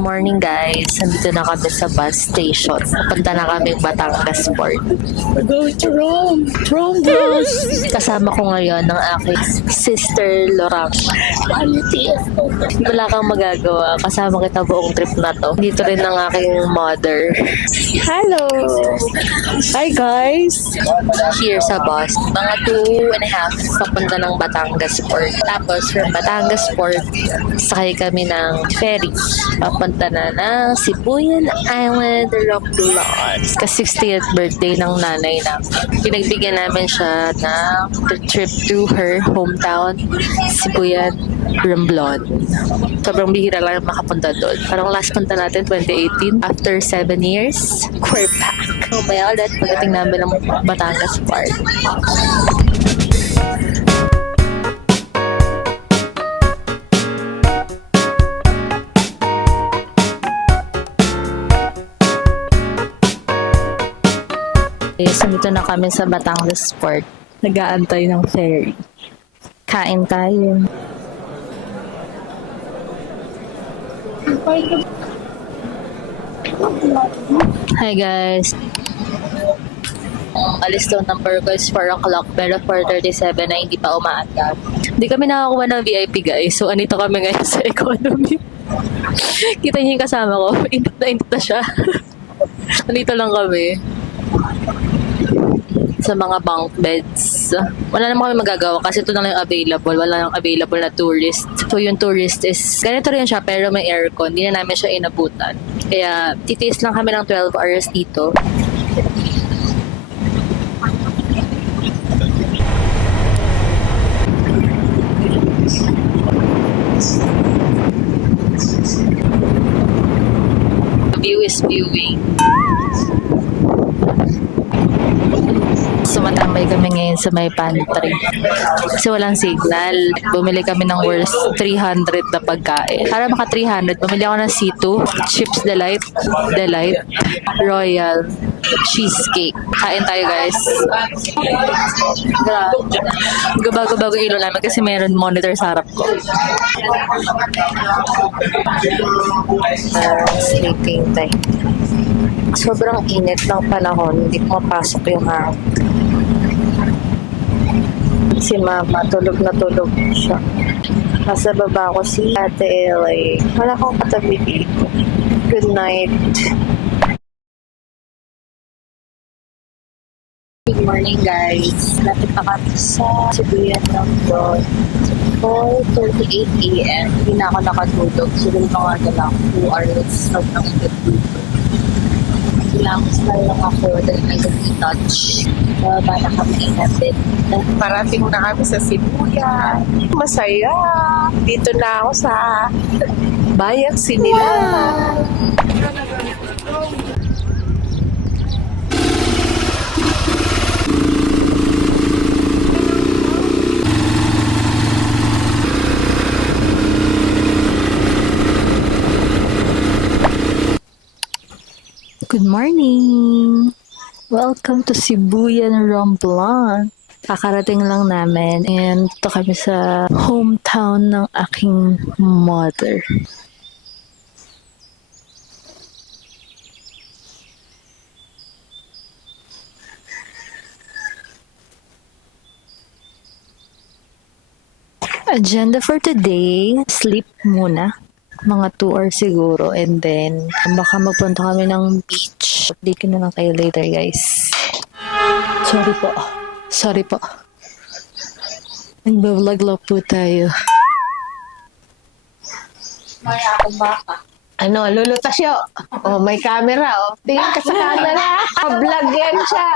morning guys, nandito na kami sa bus station. Punta na kami Batangas Port. We're going to Rome! Rome bus! Kasama ko ngayon ng aking sister Lorang. Wala kang magagawa, kasama kita buong trip na to. Dito rin ang aking mother. Hello! Hi guys! Here sa bus, mga 2.5 papunta ng Batangas Port. Tapos from Batangas Port, sakay kami ng ferry. Papunta na ng Sibuyan Island, Romblon. Kasi 60th birthday ng nanay namin. Pinagbigyan namin siya ng trip to her hometown, Sibuyan, Romblon. Sobrang bihira lang makapunta doon. Parang last punta natin, 2018. After 7 years, we're back. So, by all that, pagdating namin ng Batangas Park. So, dito na kami sa Batangas Port. Nag-aantay ng ferry. Kain tayo. Hi guys. Alis daw ng Burgos is 4 o'clock pero 4:37 na hindi pa umaandar. Hindi kami nakakuha ng VIP guys. So, anito kami ngayon sa economy. Kita niyo yung kasama ko. Init na siya. Andito lang kami sa mga bunk beds. Wala naman kami magagawa kasi ito na lang yung available. Wala lang available na tourist. So yung tourist is, ganito rin siya pero may aircon. Hindi na namin siya inabutan. Kaya titiis lang kami ng 12 hours dito. The view is viewing. Sumatambay kami ngayon sa may pantry. Kasi walang signal. Bumili kami ng worth 300 na pagkain. Para maka 300, bumili ako ng C2, Chips Delight, Royal, Cheesecake. Kain tayo guys. Grabe. Gabago-bago ilo namin kasi meron monitor sa harap ko. Sleeping time. Sobrang init ng panahon. Hindi mapasok yung hangin. Si mama, tulog na tulog siya. Nasa baba ko si Ate LA. Wala akong katabi dito. Good night. Good morning guys. Lapit na kami sa Sibuyan Romblon. 4:38 a.m. Hindi na ako nakatulog. Siguro mga lang 2 hours of nakatulog. Lang lang ako dahil may touch. Para kami inabit. Parating na kami sa Sibuyan. Masaya! Dito na ako sa Bayak Sinila. Good morning! Welcome to Sibuyan Romblon. Kakarating lang namin and ito kami sa hometown ng aking mother. Agenda for today, sleep muna. Mga 2 hours siguro and then baka magpunta kami ng beach. Update ko na lang kayo later guys. Sorry po. Nagbablog lang po tayo. May akong baka. Ano, lulutas siya. Oh, may camera, oh. Tingin ka sa camera. Vlog yan siya.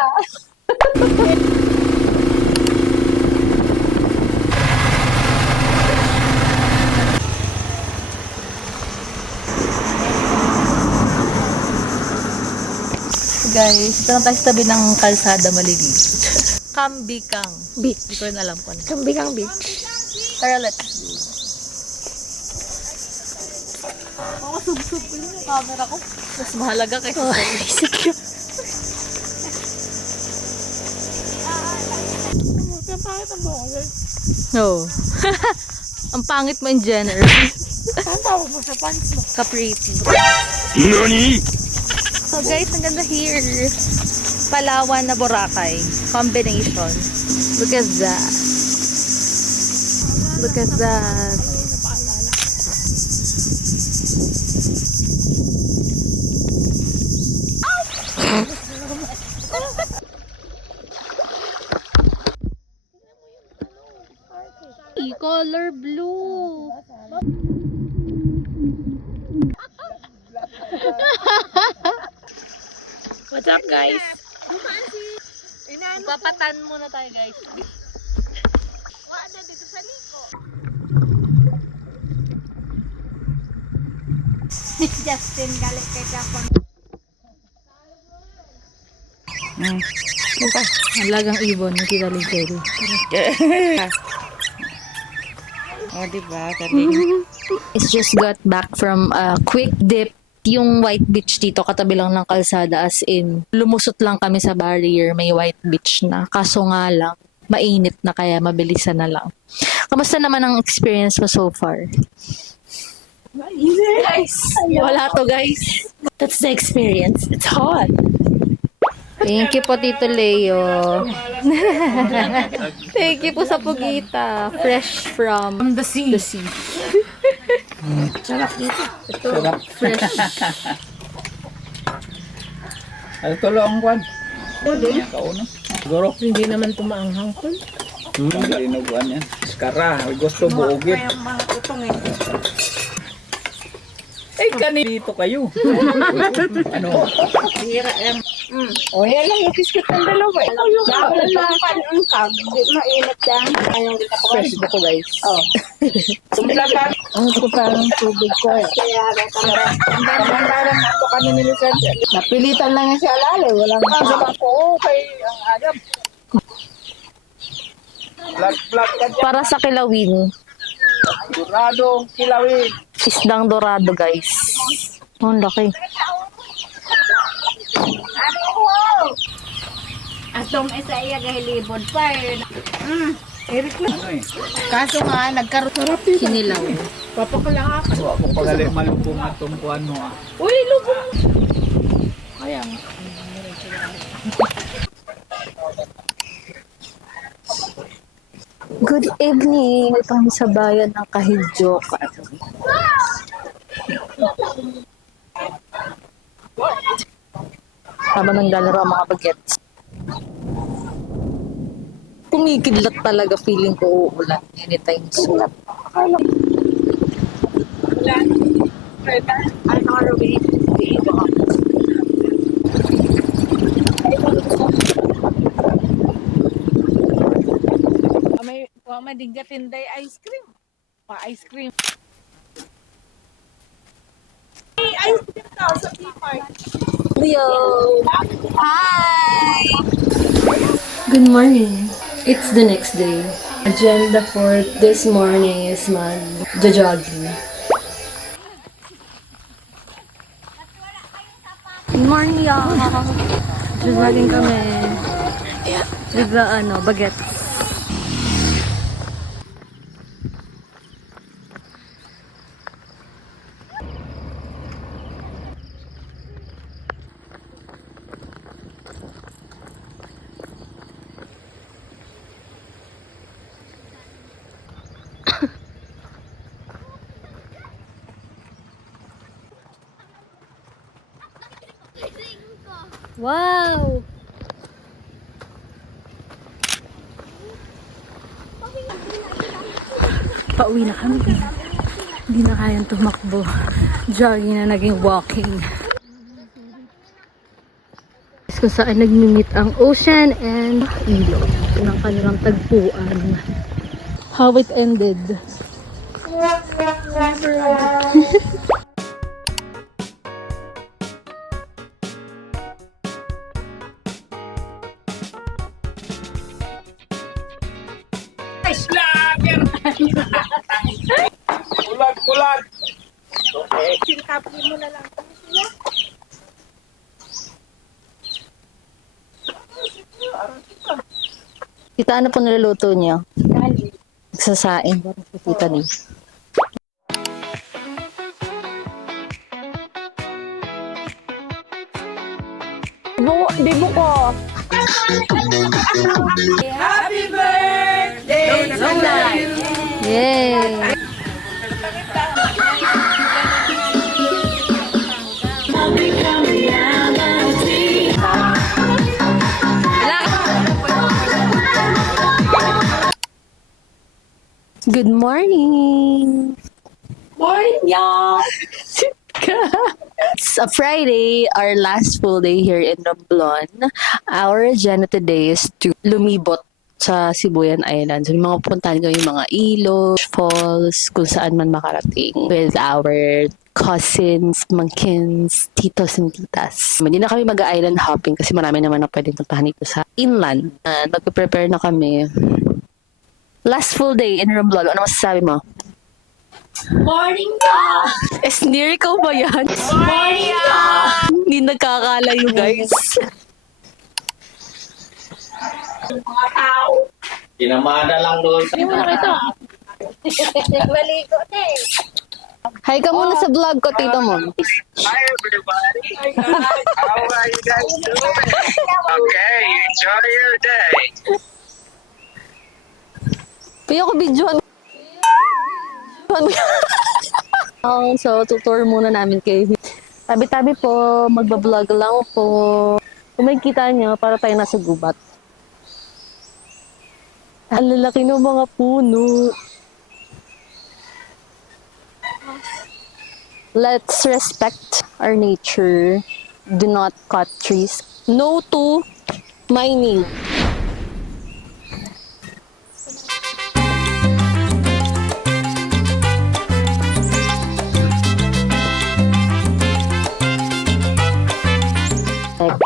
Guys, ito na tayo sa tabi ng kalsada maliliit. Kambikang Beach. Hindi ko rin alam ko. Kambikang Beach. Tara, let's go. Ako, sub-sub ko yung camera ko. Mas mahalaga kaysa sa'yo. Ang pangit ang buhok. No. Ang pangit mo in general. Saan tawag mo sa pants mo? Ka-pretty. NANI?! So guys, ang ganda here. Palawan na Boracay. Combination. Look at that. Look at that. Color blue. What's up, guys? Papatan muna tayo, guys. Justin, galit kay Kapang. Halagang ibon, nakita lang kayo. O, diba? It's just got back from a quick dip. Yung white beach dito, katabi lang ng kalsada, as in, lumusot lang kami sa barrier, may white beach na. Kaso nga lang, mainit na kaya mabilisan na lang. Kamusta naman ang experience mo so far? Guys! Wala to, guys. That's the experience. It's hot. Thank you po, Tito Leo. Thank you po sa pugita. Fresh from the sea. The sea. Sarap dito. Ito, fresh. Ano tulo ang kwan? Kauno. Siguro. Hindi naman tumaanghang ko. Ang linuguan yan. Iskara. Gusto buugit. May mga utong eh. Eh, kanito kayo. Ano? Hira yan. O, yan lang yung biskit ng dalawa eh. Dahil lang panungkag. Di mainit yan. Ayong kita ko. Fresh ba ko, guys? Oh. Tumplagan. Ang ko parang tubig ko eh. Kaya kamera-kamera na ito kami nilisan. Napilitan lang yan si Alale. Walang sabi ko, okay. Ang agap. Plat-plat ka dyan. Para sa kilawin, Doradong kilawin. isdang dorado, guys. Oh, ang laki. Atong isa iya gahilibod pa eh. Eric lang. Ano eh? Kaso nga nagkaroon Kinilaw. Papakalaka. Huwag ko pagaling malubong at tumpuan mo ah. Uy, lubong. Good evening. Ito kami sa bayan ng Kahidyokan. Habang naglalaro ang mga bagets. Kumikidlat talaga, feeling ko uulan anytime soon. Ano ka rin? May digdatin day ice cream. Pa-ice cream. Ice cream daw sa T-Mart. Leo! Good morning. It's the next day. Agenda for this morning is mag-jogging. Good morning, y'all. Jogging kami. With the, baguettes. Wow! Pauwi na kami. Hindi na kayang tumakbo. Jogging na naging walking. Kung saan nagmi-meet ang ocean and ilog ng kanilang tagpuan. How it ended. Bulag! Singkapin mo na lang. Tita, ano po niluluto niyo? Sasain. Tita ni. Bibo ko. Yay! Good morning! Morning, y'all! It's a Friday, our last full day here in Romblon. Our agenda today is to lumibot sa Sibuyan Island. So, yung mga pupuntahan ko yung mga ilog, falls, kung saan man makarating with our cousins, mangkins, titos and titas. Hindi na kami mag-island hopping kasi marami naman na pwedeng puntahan dito sa inland. Mag-prepare na kami. Last full day in Romblon. Ano masasabi mo? Morning ka! Esnir ko ba yan? Morning ka! Hindi nagkakalayo, guys. Tinamada lang doon sa... Hindi mo nakita. Maligo na eh. Hi ka muna sa vlog ko, tito mo. Hi everybody. How are you guys doing? Okay, enjoy your day. Pwede ako videohan. So, tutor muna namin kay tabi-tabi po, magbablog lang po. Kung makikita nyo, para tayo nasa gubat. Ang lalaki ng mga puno. Let's respect our nature. Do not cut trees. No to mining.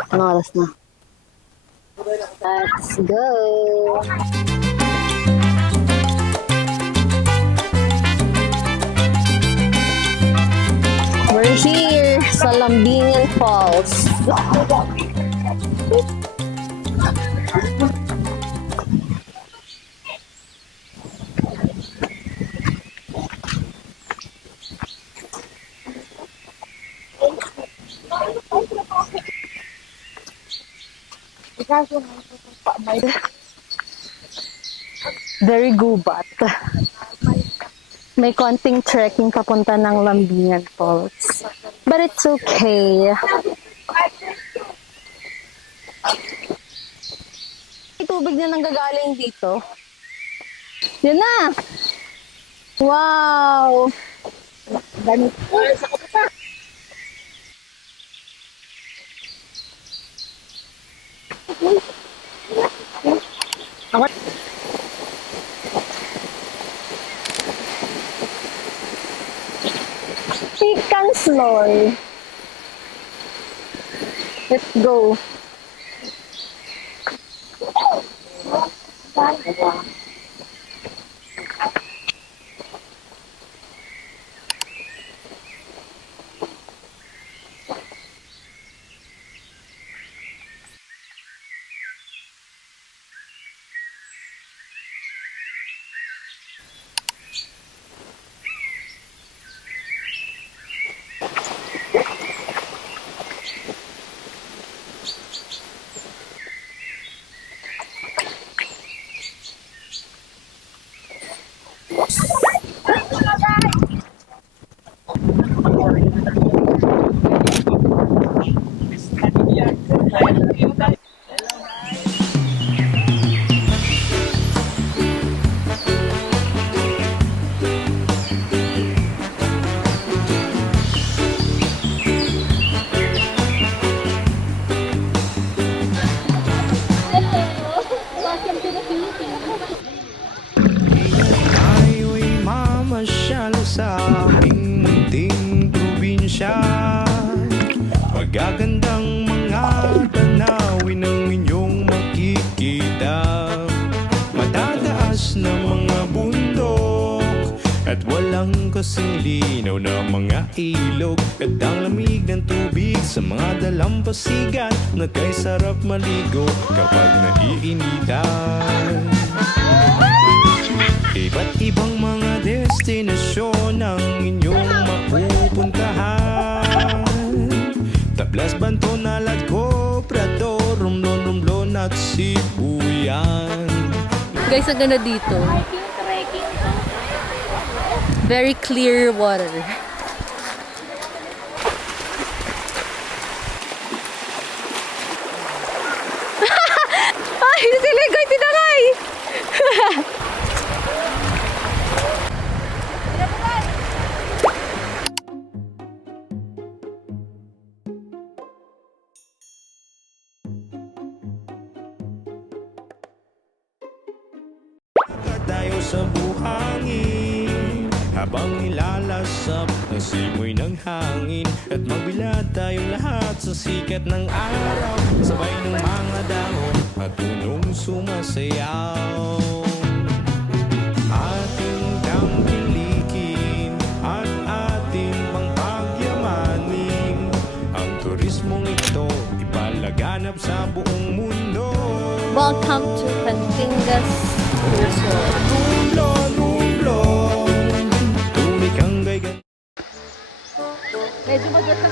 Ano oras na? Let's go! We're here sa Lambingan Falls. Very gubat. May konting trekking papunta ng Lambingan Falls. But it's okay. May tubig na nanggagaling dito. Yan na! Wow! Ganit. Chicken sloy. Let's go. Tayo'y mamasyal sa aming munting probinsya. Magagandang mga tanawin ang inyong makikita. Matataas na mga bundok at walang kasing linaw na mga ilog. At ang lamig ng tubig sa mga dalampasigan na kay sarap maligo kapag naiinitan. Iba't ibang mga destinasyon ang inyong mapupuntahan. Tablas, Bantonal at Cobrador, Sibuyan. Guys, ang ganda dito. Very clear water. Ay, sila ko tinangay! Tayo sa buhangin habang nilalasap ang simoy ng hangin at magbilad tayong lahat sa sikat ng araw sabay ng mga dahon at punong sumasayaw. Ating tangkilikin at ating pangpagyamanin ang turismong ito ipalaganap sa buong mundo. Welcome to Pantingas Resort. Nublo, tuloy kang gaygan. Medyo maganda.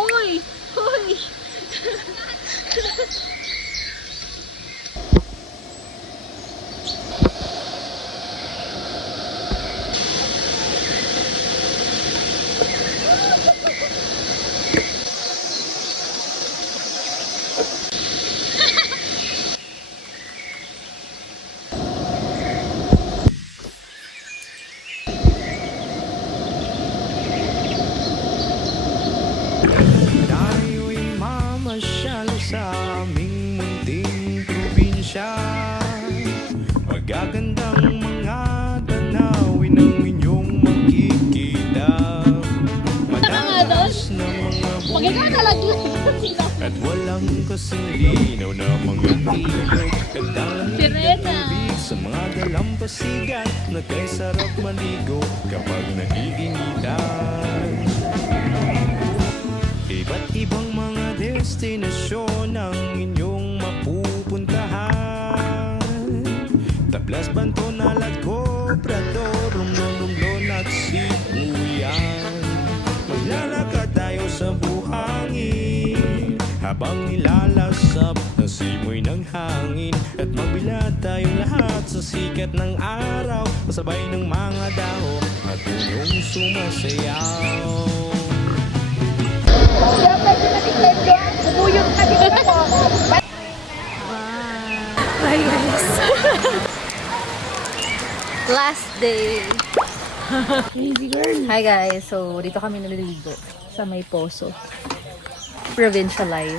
Hoy! Hoy! Tayo'y mamasyal sa aming munting probinsya. Magagandang mga tanawin ang inyong makikita. Matalas na mga bukid at walang kasing linaw na mga ilog. Gandang tubig sa mga dalampasigan na kay sarap maligo kapag nag-iinitan. Iba't ibang mga destinasyon ang inyong mapupuntahan. Tablas, Banto, Nalat, Cobrador, Romblon, Romblon at Sibuyan. Maglalakad tayo sa buhangin habang nilalasap ang simoy ng hangin at magbilad tayong lahat sa sikat ng araw kasabay ng mga dahon at punong sumasayaw. Hi guys! Last day! Hi guys! So, dito kami naliligo sa may poso. Provincial life.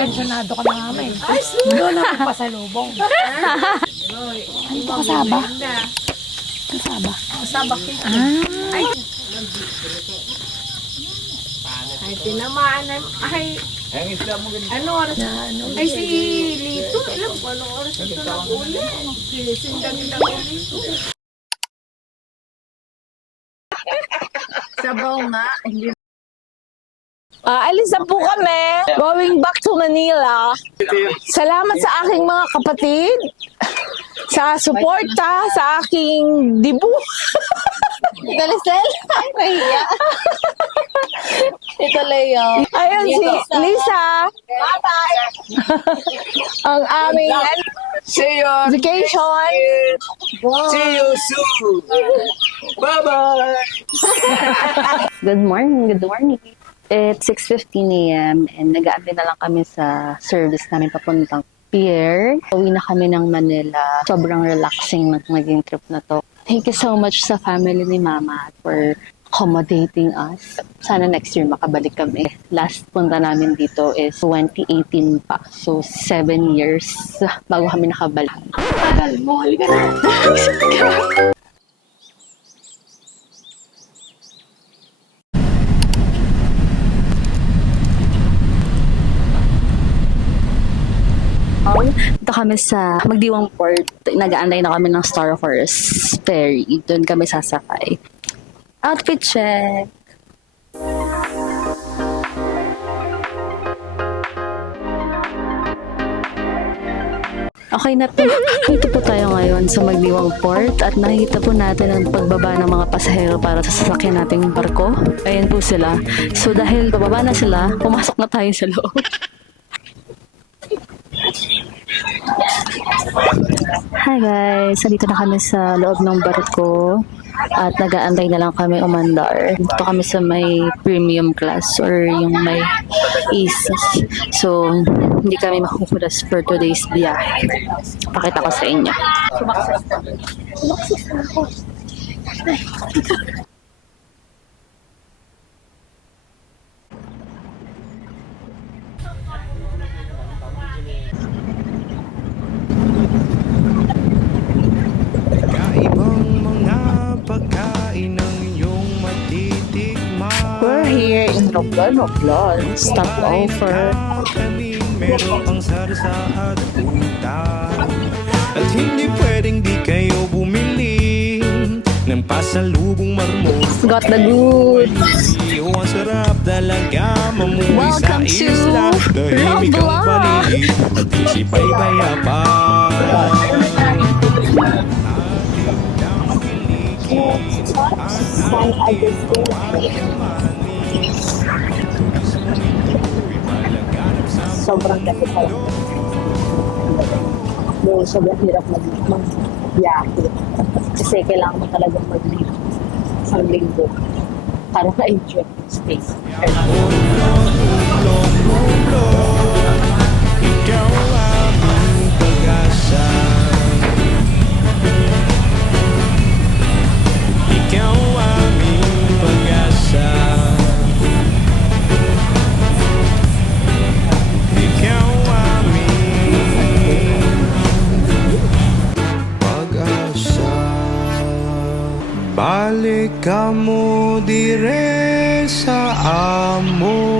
Pensionado ka na namin. Ay, doon ako pasalubong. Ano to kasaba? Kasaba. Kasaba kita. Ay. Ay, tinamaan na. Ay. Ano oras na? Ay, si Lito. Alam ko, anong oras ito na uli? Sindang-indang uli. Sabaw nga. Alis na po kami. Going back to Manila. Salamat sa aking mga kapatid. Sa suporta sa aking dibu. Ito Lisel? Ay, mahiya. Ito Leo. Ayun si Lisa. Bye-bye! Ang aming See you. vacation. See you soon. Bye-bye. Good morning, good morning. It's 6:15 a.m. and nag-aabi na lang kami sa service namin papuntang pier. Uwi na kami ng Manila. Sobrang relaxing maging trip na to. Thank you so much sa family ni Mama for accommodating us. Sana next year makabalik kami. Last punta namin dito is 2018 pa. So, 7 years bago kami nakabalik. Tagal mo, halika na. Dito kami sa Magdiwang Port. Nag-aantay na kami ng Star Horse Ferry. Doon kami sasakay. Outfit check! Okay na po. Dito po tayo ngayon sa Magdiwang Port at nakikita po natin ang pagbaba ng mga pasahero para sa sasakyan nating barko. Ayan po sila. So dahil bababa na sila, pumasok na tayo sa loob. Hi guys! Dito na kami sa loob ng barko at nag-aantay na lang kami umandar. Dito kami sa may premium class or yung may AC. So, hindi kami makukulas for today's biyahe. Pakita ko sa inyo. Sumakses na ako. Kaibang mga pagkain ang iyong matitikman. We're here in Roblan. Stop over. Kaming meron pang sarsa at punta. At hindi pwedeng di kayo bumili ng pasalubong marmot. Got the goods. Iyo ang sarap talaga mamuwi sa Welcome to isla. Tahimik ang Roblox. paligid at isip ay payapa. Sobrang kasi pala. Sobrang hirap mag-biyahe. Kasi kailangan mo talagang mag-leave isang linggo para ma-enjoy yung space. Ikaw ang pag-asa. Ikaw ang pag-asa. Ikaw ang pag-asa. Balik ka mo dire sa amo.